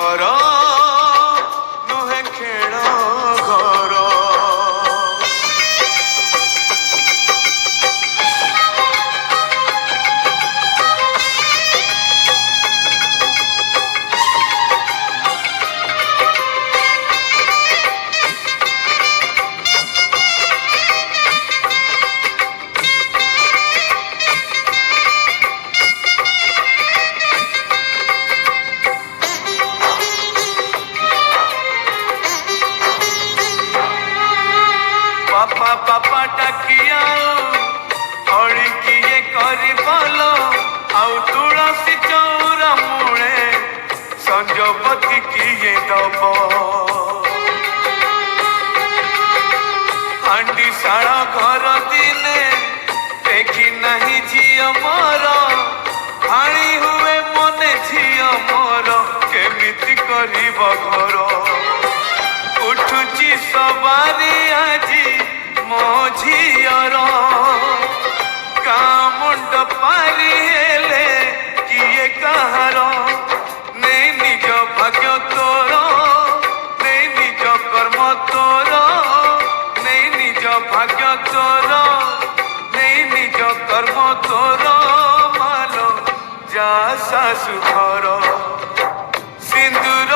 ଘର ନୁହେଁ ଖେଳ ଘର। बापा बापा डाकिया अड़ी किए करी बोल आउ तुलसी चौरा मूले संजपति किए दब हांडी शाला घर दिले देखी नहीं झील मोर भाणी हुए मने झील मोर केमिति करिब घर उठुची सवारी आजी मो झीर कामुंड पारी हेले किए कहार नहीं निज भाग्य तोर नहीं निज कर्म तोर नहीं निज भाग्य तोर नहीं निज कर्म तोर मालो जा सासु घर सिंदूर